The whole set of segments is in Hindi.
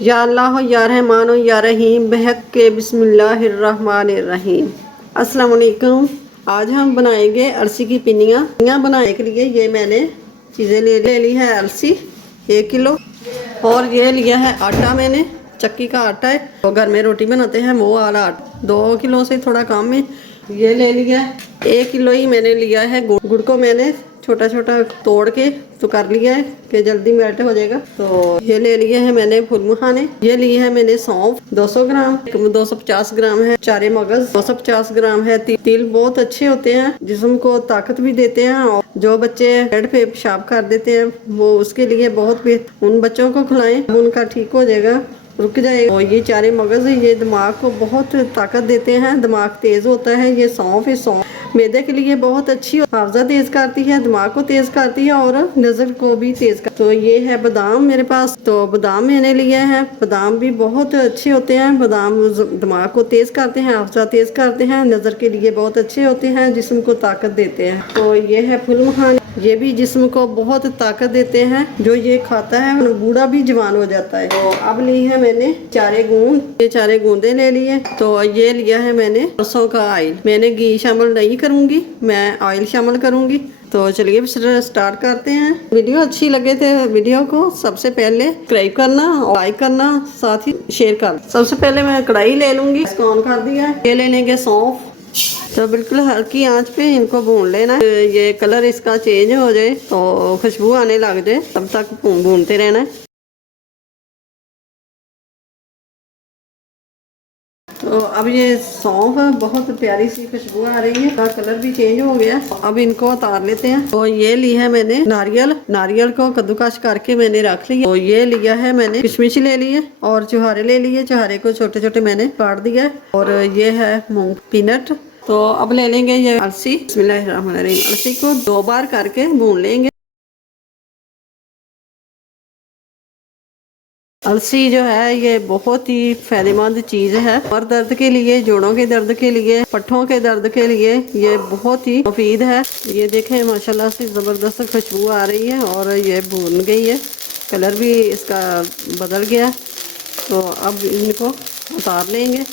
या अल्लाह या रहमान या रहीम बहक के बिस्मिल्लाहिर्रहमानिर्रहीम। अस्सलाम वालेकुम। आज हम बनाएंगे अलसी की पिन्नियाँ बनाने के लिए ये मैंने चीज़ें ले ली है। अलसी 1 किलो और ये लिया है आटा, मैंने चक्की का आटा है तो घर में रोटी बनाते हैं वो वाला आटा। 2 किलो से थोड़ा कम में ये ले लिया है। 1 किलो ही मैंने लिया है गुड़। गुड़ को मैंने छोटा छोटा तोड़ के तो कर लिया है कि जल्दी मेल्ट हो जाएगा। तो ये ले लिए हैं मैंने फूल मखाने, ये लिए है मैंने सौंफ 200 ग्राम, 250 ग्राम है चारे मगज, 250 ग्राम है तिल। बहुत अच्छे होते हैं, जिस्म को ताकत भी देते हैं और जो बच्चे पेट पे पेशाब कर देते हैं वो उसके लिए बहुत बेहतर। उन बच्चों को खिलाएं, उनका ठीक हो जाएगा, रुक जाएगा। और ये चारे मगज ये दिमाग को बहुत ताकत देते हैं, दिमाग तेज होता है। ये सौंफ है, सौंफ मैदे के लिए बहुत अच्छी, हाफजा तेज करती है, दिमाग को तेज करती है और नजर को भी तेज कर। तो ये है बादाम मेरे पास, तो बादाम मैंने लिया है। बादाम भी बहुत अच्छे होते हैं, बादाम दिमाग को तेज करते हैं, हाफजा तेज करते हैं, नजर के लिए बहुत अच्छे होते हैं, जिस्म को ताकत देते हैं। तो ये है फूल मखाने, ये भी जिस्म को बहुत ताकत देते हैं, जो ये खाता है बूढ़ा भी जवान हो जाता है। तो अब ली है मैंने चारे गूंद, ये चारे गूंदे ले लिए। तो ये लिया है मैंने सरसों का ऑयल, मैंने घी शामिल नहीं करूंगी, मैं ऑयल शामिल करूंगी। तो चलिए स्टार्ट करते हैं। वीडियो अच्छी लगे तो वीडियो को सबसे पहले सब्सक्राइब करना, लाइक करना, साथ ही शेयर कर। सबसे पहले मैं कढ़ाई ले लूंगी, इसको ऑन कर दिया। ये ले लेंगे सौंफ, तो बिल्कुल हल्की आंच पे इनको भून लेना है। ये कलर इसका चेंज हो जाए तो खुशबू आने लग जाए तब तक भूनते रहना है। तो अब ये सौंफ बहुत प्यारी सी खुशबू आ रही है, कलर भी चेंज हो गया। अब इनको उतार लेते हैं। तो ये ली है मैंने नारियल, नारियल को कद्दूकस करके मैंने रख लिया। तो ये लिया है मैंने किशमिश ले लिए और चुहारे ले लिए, चुहारे को छोटे छोटे मैंने काट दिया। और ये है मूंग पीनट। तो अब ले लेंगे ये अलसी, बिस्मिल्लाहिर्रहमानिर्रहीम। अलसी को 2 बार करके भून लेंगे। अलसी जो है ये बहुत ही फायदेमंद चीज़ है, कमर दर्द के लिए, जोड़ों के दर्द के लिए, पट्ठों के दर्द के लिए ये बहुत ही मुफीद है। ये देखें माशाल्लाह से ज़बरदस्त खुशबू आ रही है और ये भून गई है, कलर भी इसका बदल गया। तो अब इनको उतार लेंगे।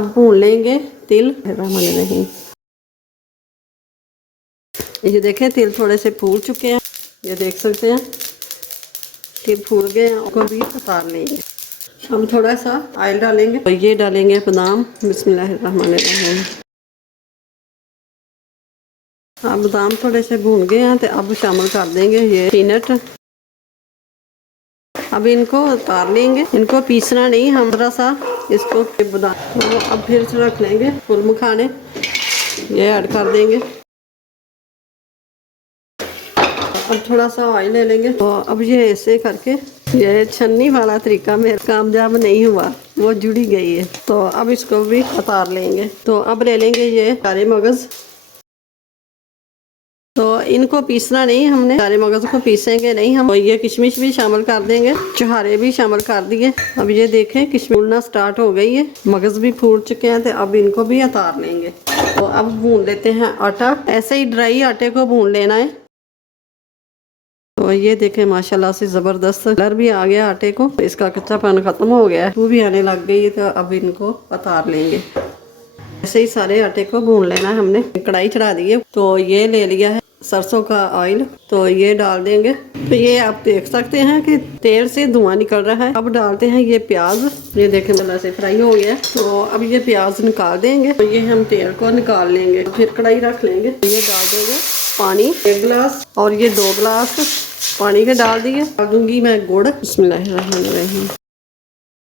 अब भून लेंगे तिल। नहीं, ये देखें तिल थोड़े से फूल चुके हैं, ये देख सकते हैं तिल फूल गए हैं, उनको भी उतार लेंगे। हम थोड़ा सा ऑयल डालेंगे और ये डालेंगे बादाम, बिस्मिल्लाहिर्रहमानिर्रहीम। अब बादाम थोड़े से भून गए हैं तो अब शामिल कर देंगे ये पीनट। अब इनको उतार लेंगे, इनको पीसना नहीं, हम थोड़ा सा इसको बादाम। तो अब फिर से रख लेंगे फूल मखाने, ये ऐड कर देंगे। अब थोड़ा सा ऑयल ले लेंगे। तो अब ये ऐसे करके, ये छन्नी वाला तरीका मेरा कामयाब नहीं हुआ, वो जुड़ी गई है। तो अब इसको भी उतार लेंगे। तो अब ले लेंगे ये सारे मगज। तो इनको पीसना नहीं, हमने सारे मगज को पीसेंगे नहीं हम। तो ये किशमिश भी शामिल कर देंगे, चुहारे भी शामिल कर दिए। अब ये देखें किशमिश फूलना स्टार्ट हो गई है, मगज भी फूल चुके हैं। तो अब इनको भी उतार लेंगे। तो अब भून लेते हैं आटा, ऐसे ही ड्राई आटे को भून लेना है। तो ये देखें माशाल्लाह से ज़बरदस्त कलर भी आ गया आटे को, इसका कच्चापन ख़त्म हो गया है, वो भी आने लग गई है। तो अब इनको उतार लेंगे। ऐसे ही सारे आटे को भून लेना है। हमने कढ़ाई चढ़ा दी है। तो ये ले लिया है सरसों का ऑयल, तो ये डाल देंगे। तो ये आप देख सकते हैं कि तेल से धुआं निकल रहा है। अब डालते हैं ये प्याज, ये देखें मतलब से फ्राई हो गया। तो अब ये प्याज निकाल देंगे। तो ये हम तेल को निकाल लेंगे, फिर कढ़ाई रख लेंगे। तो ये डाल देंगे पानी 1 गिलास और ये 2 गिलास पानी के डाल दिए। डाल दूंगी मैं गुड़, बिस्मिल्लाहिर्रहमानिर्रहीम।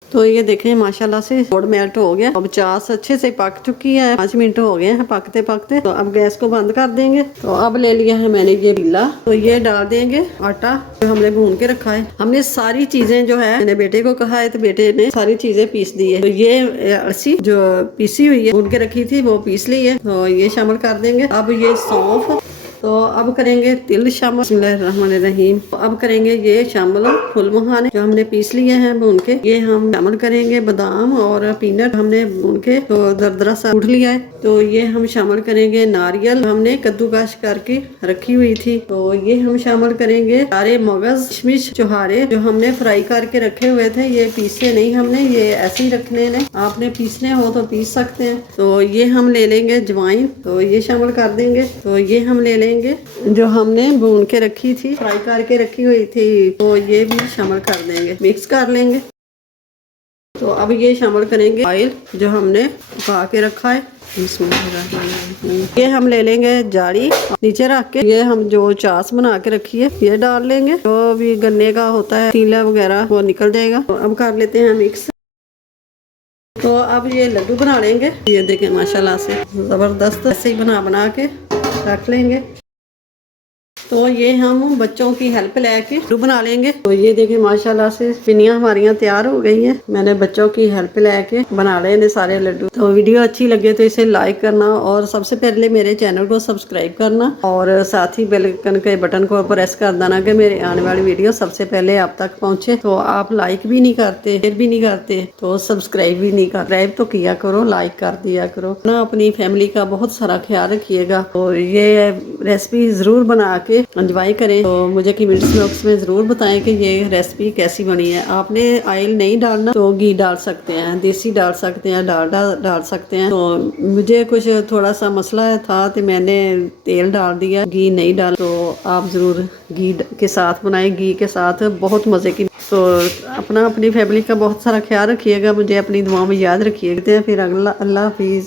तो ये देखें माशाल्लाह से गुड़ मेल्ट हो गया। अब चास अच्छे से पक चुकी है, 5 मिनट हो गए हैं पकते पकते। तो अब गैस को बंद कर देंगे। तो अब ले लिया है मैंने ये पीला, तो ये डाल देंगे आटा जो हमने भून के रखा है। हमने सारी चीजें जो है, मैंने बेटे को कहा है तो बेटे ने सारी चीजें पीस दी है। तो ये अलसी जो पीसी हुई है, भून के रखी थी, वो पीस ली है। तो ये शामिल कर देंगे। अब ये सौंफ तो अब करेंगे तिल शामिल। बिस्मिल्लाहिर्रहमानिर्रहीम। तो अब करेंगे ये शामिल फुल मखाने जो हमने पीस लिए हैं भून के, ये हम शामिल करेंगे। बादाम और पीनट हमने भून के तो दरदरा सा कूट लिया है, तो ये हम शामिल करेंगे। नारियल हमने कद्दूकश करके रखी हुई थी, तो ये हम शामिल करेंगे। सारे मगज, किशमिश, चुहारे जो हमने फ्राई करके रखे हुए थे, ये पीसे नहीं हमने, ये ऐसे ही रखने हैं। आपने पीसने हो तो पीस सकते हैं। तो ये हम ले लेंगे जवाइन, तो ये शामिल कर देंगे। तो ये हम ले लेंगे जो हमने भून के रखी थी, फ्राई करके रखी हुई थी, तो ये भी शामिल कर देंगे, मिक्स कर लेंगे। तो अब ये शामिल करेंगे ऑयल जो हमने पका के रखा है। ये हम ले लेंगे जाली, नीचे रख के ये हम जो चास बना के रखी है ये डाल लेंगे। जो भी गन्ने का होता है तीला वगैरह वो निकल जाएगा। तो अब कर लेते हैं मिक्स। तो अब ये लड्डू बना लेंगे। ये देखें माशाल्लाह से ज़बरदस्त ऐसे ही बना के रख लेंगे। तो ये हम बच्चों की हेल्प लेके लड्डू बना लेंगे। तो ये देखें माशाल्लाह से पिनियाँ हमारियाँ तैयार हो गई हैं। मैंने बच्चों की हेल्प लेके बना रहे हैं सारे लड्डू। तो वीडियो अच्छी लगे तो इसे लाइक करना और सबसे पहले मेरे चैनल को सब्सक्राइब करना और साथ ही बेल आइकन के बटन को प्रेस कर देना कि मेरे आने वाली वीडियो सबसे पहले आप तक पहुँचे। तो आप लाइक भी नहीं करते, शेयर भी नहीं करते, तो सब्सक्राइब भी नहीं कर। सब्सक्राइब तो किया करो, लाइक कर दिया करो ना। अपनी फैमिली का बहुत सारा ख्याल रखिएगा। और ये रेसिपी ज़रूर बना के एंजॉय करें। तो मुझे कमेंट्स बॉक्स में ज़रूर बताएं कि ये रेसिपी कैसी बनी है। आपने ऑयल नहीं डालना तो घी डाल सकते हैं, देसी डाल सकते हैं, डालडा डाल सकते हैं। तो मुझे कुछ थोड़ा सा मसला था तो मैंने तेल डाल दिया, घी नहीं डाल। तो आप ज़रूर घी के साथ बनाएं, घी के साथ बहुत मज़े की। तो अपनी फैमिली का बहुत सारा ख्याल रखिएगा, मुझे अपनी दुआओं में याद रखिएगा। फिर अगला, अल्लाह हाफिज़।